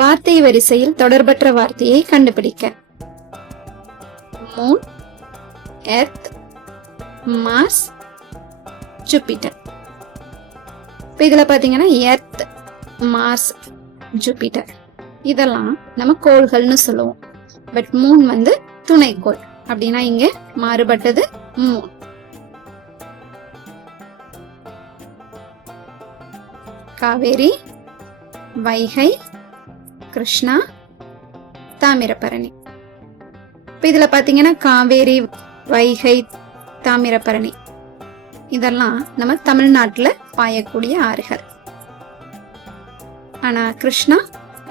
வார்த்தை வரிசையில் தொடர்பற்ற வார்த்தையை கண்டுபிடிக்க. மூன் எர்த் மார்ஸ் ஜூபிட்டர் இப்போ இதில் பார்த்தீங்கன்னா எர்த் மார்ஸ் ஜூபிட்டர் இதெல்லாம் நம்ம கோள்கள்னு சொல்லுவோம். பட் மூன் வந்து துணைக்கோள். அப்படின்னா இங்கே மாறுபட்டது மூன் காவேரி வைகை கிருஷ்ணா தாமிரபரணி. இப்போ இதில் பார்த்தீங்கன்னா காவேரி வைகை தாமிரபரணி. இதெல்லாம் நம்ம தமிழ்நாட்டில் பாயக்கூடிய ஆறுகள். ஆனால் கிருஷ்ணா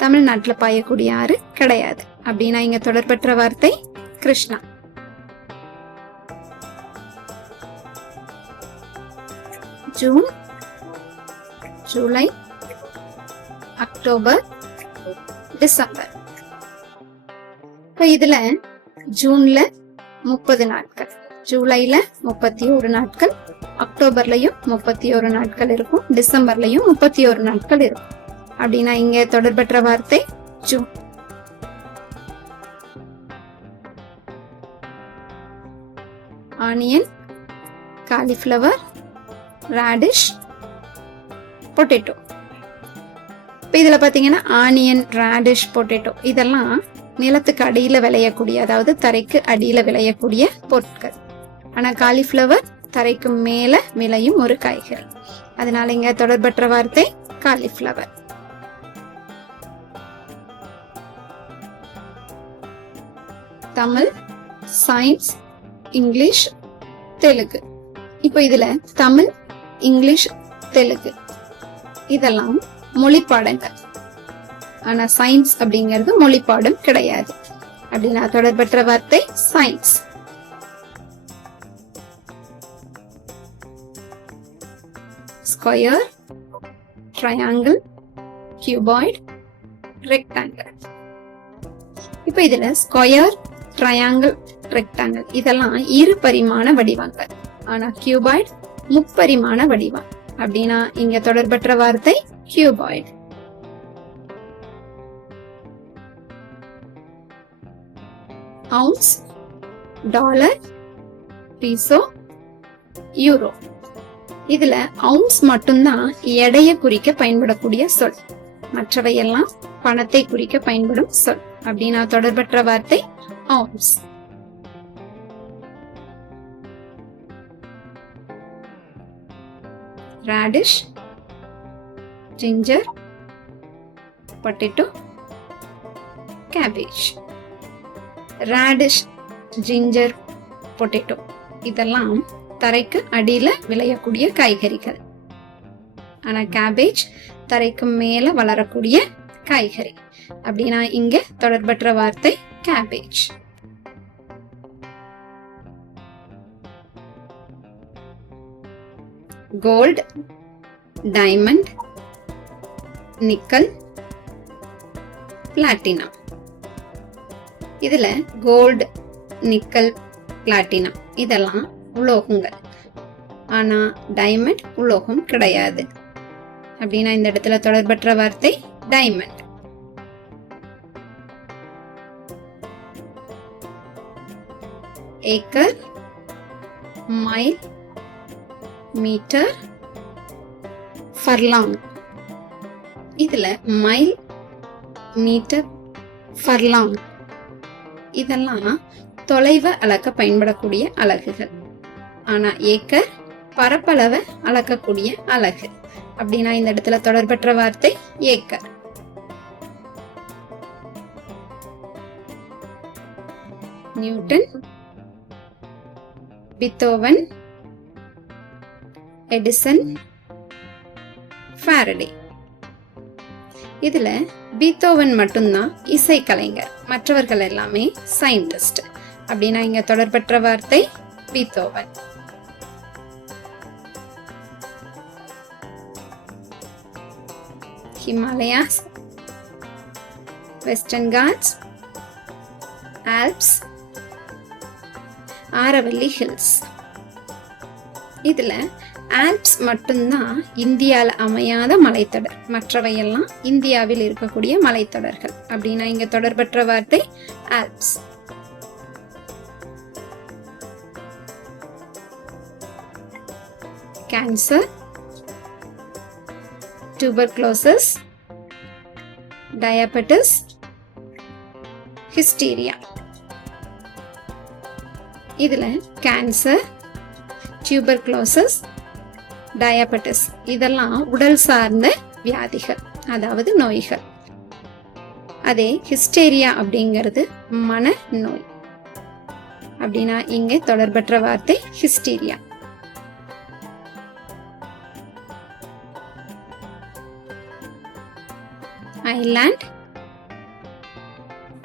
தமிழ்நாட்டில் பாயக்கூடிய ஆறு கிடையாது. அப்படின்னா இங்க தொடர்பற்ற வார்த்தை Krishna. June July October December. இப்போ இதுல ஜூன்ல முப்பது நாட்கள் ஜூலைல முப்பத்தி ஒரு நாட்கள் அக்டோபர்லயும் முப்பத்தி ஒரு நாட்கள் இருக்கும் டிசம்பர்லயும் முப்பத்தி ஒரு நாட்கள் இருக்கும். அப்படின்னா இங்க தொடர்பற்ற வார்த்தை June. Onion cauliflower radish potato. இப்போ இதில் பார்த்தீங்கன்னா ஆனியன் ராடிஷ் பொட்டேட்டோ இதெல்லாம் நிலத்துக்கு அடியில் விளையக்கூடிய அதாவது தரைக்கு அடியில் விளையக்கூடிய பொருட்கள். ஆனால் காலிஃப்ளவர் தரைக்கு மேலே விளையும் ஒரு காய்கறி. அதனால இங்க தொடர்பற்ற வார்த்தை cauliflower Tamil science English Telugu. இப்போ இதுல தமிழ் இங்கிலீஷ் தெலுங்கு. இதெல்லாம் மொழிப்பாடங்கள். ஆனா சயின்ஸ் அப்படிங்கிறது மொழிப்பாடும் கிடையாது. அப்படின்னா தொடர்பற்ற வார்த்தை science square triangle cuboid rectangle இப்போ இதுல ஸ்கொயர் ட்ரையாங்கிள் ரெக்டாங்கிள் இதெல்லாம் இரு பரிமாண வடிவங்கள். ஆனா கியூபாய்டு முப்பரிமாண வடிவம். அப்படின்னா இங்க தொடர்பற்ற வார்த்தை cuboid. Ounce dollar peso, euro இதுல அவுன்ஸ் மட்டும்தான் எடையை குறிக்க பயன்படக்கூடிய சொல். மற்றவையெல்லாம் பணத்தை குறிக்க பயன்படும் சொல். அப்படின்னா தொடர்பற்ற வார்த்தை ounce radish ginger potato cabbage radish ginger potato. இதெல்லாம் தரைக்கு அடியில் விளையக்கூடிய காய்கறிகள். ஆனால் கேபேஜ் தரைக்கு மேலே வளரக்கூடிய காய்கறி. அப்படின்னா இங்கே தொடர்பற்ற வார்த்தை cabbage gold diamond nickel platinum இதில் கோல்டு நிக்கல் பிளாட்டினம் இதெல்லாம் உலோகங்கள். ஆனால் டைமண்ட் உலோகம் கிடையாது. அப்படின்னா இந்த இடத்துல தொடர்பற்ற வார்த்தை diamond acre mile metre furlong இதில் மைல் மீட்டர் ஃபர்லாங் இதெல்லாம் தொலைவை அளக்க பயன்படக்கூடிய அலகுகள். ஆனால் ஏக்கர் பரப்பளவை அளக்கக்கூடிய அலகு. அப்படின்னா இந்த இடத்துல தொடர்பற்ற வார்த்தை acre. Newton Beethoven Edison Faraday. இதுல பீத்தோவன் மட்டும்தான் இசைக்கலைஞர் மற்றவர்கள் எல்லாமே சயின்டிஸ்ட் அப்படின்னா இங்க தொடர்பற்ற வார்த்தை Beethoven. Himalayas Western Ghats Alps Aravalli hills. இதுல ஆல்ப்ஸ் மட்டும்தான் இந்தியாவில் அமையாத மலைத்தொடர். மற்றவையெல்லாம் இந்தியாவில் இருக்கக்கூடிய மலைத்தொடர்கள். அப்படின்னா இங்க தொடர்பற்ற வார்த்தை Alps. Cancer tuberculosis. Diabetes. Hysteria இதில் கேன்சர் டியூபர்குலோசஸ் டயபெட்டிஸ் இதெல்லாம் உடல் சார்ந்த வியாதிகள் அதாவது நோய்கள். அதே ஹிஸ்டேரியா அப்படிங்கிறது மன நோய். அப்படின்னா இங்கே தொடர்பற்ற வார்த்தை hysteria island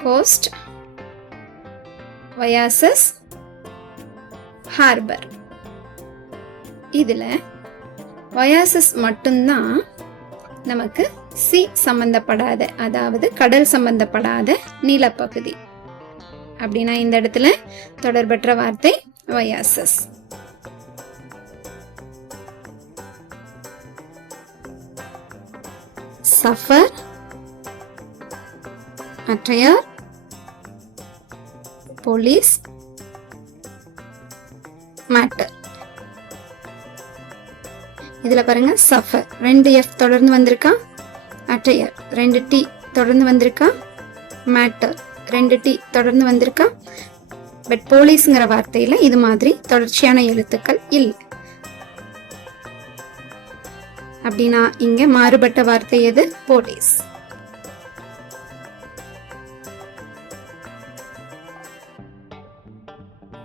coast oasis harbour இதில் வயாசஸ் மட்டும்தான் நமக்கு சி சம்பந்தப்படாத அதாவது கடல் சம்பந்தப்படாத நிலப்பகுதி. அப்படின்னா இந்த இடத்துல தொடர்பற்ற வார்த்தை வயாசஸ் சஃபர் அட்டையர் போலீஸ் மேட்டர் இதில் பாருங்கள் சஃபர் ரெண்டு எஃப் தொடர்ந்து வந்திருக்கா? அட்டையர் ரெண்டு டி தொடர்ந்து வந்திருக்கா? மேட்டர் ரெண்டு டி தொடர்ந்து வந்திருக்கா? பட் போலீஸ்ங்கிற வார்த்தையில் இது மாதிரி தொடர்ச்சியான எழுத்துக்கள் இல்லை. அப்படின்னா இங்க மாறுபட்ட வார்த்தை எது? Police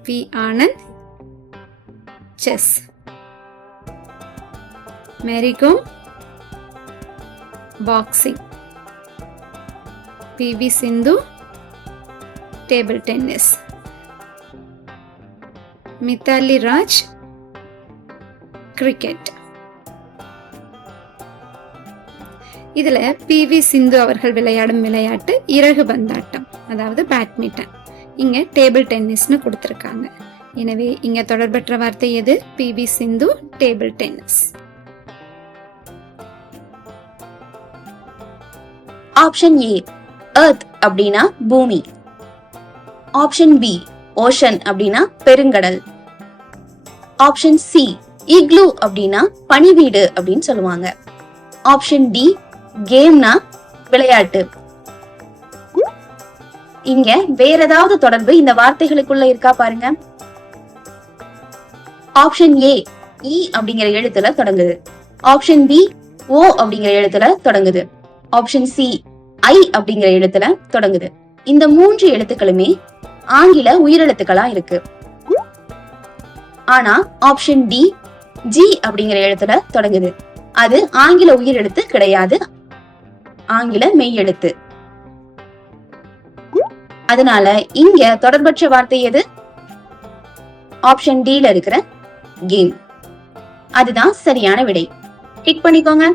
V Anand. Chess Mary Kom boxing PV Sindhu table tennis Mithali Raj cricket இதில் பிவி சிந்து அவர்கள் விளையாடும் விளையாட்டு இறகு பந்தாட்டம் அதாவது பேட்மிண்டன் இங்கே டேபிள் டென்னிஸ்னு கொடுத்துருக்காங்க. எனவே இங்கே தொடர்பற்ற வார்த்தை எது? PV Sindhu table tennis option A earth அப்படின்னா பூமி. ஆப்ஷன் பி ஓஷன் அப்படின்னா பெருங்கடல். ஆப்ஷன் சி இக்லூ அப்படின்னா பனிவீடு அப்படின்னு சொல்லுவாங்க. ஆப்ஷன் டி கேம்னா விளையாட்டு. இங்க வேற ஏதாவது தொடர்பு இந்த வார்த்தைகளுக்குள்ள இருக்கா பாருங்க. ஆப்ஷன் ஏ இ அப்படிங்கிற எழுத்துல தொடங்குது. ஆப்ஷன் பி ஓ அப்படிங்கிற எழுத்துல தொடங்குது. ஆப்ஷன் சி ஐ அப்படிங்கிற எழுத்துல தொடங்குது. இந்த மூன்று எழுத்துக்களுமே ஆங்கில உயிரெழுத்துக்களா இருக்கு. ஆனா ஆப்ஷன் டி ஜி அப்படிங்கிற எழுத்துல தொடங்குது. அது ஆங்கில உயிரெழுத்து கிடையாது. ஆங்கில மெய் எழுத்து அதனால இங்க தொடர்பற்ற வார்த்தை எது? ஆப்ஷன் டில இருக்கிற கேம் அதுதான் சரியான விடை. கிளிக் பண்ணிக்கோங்க.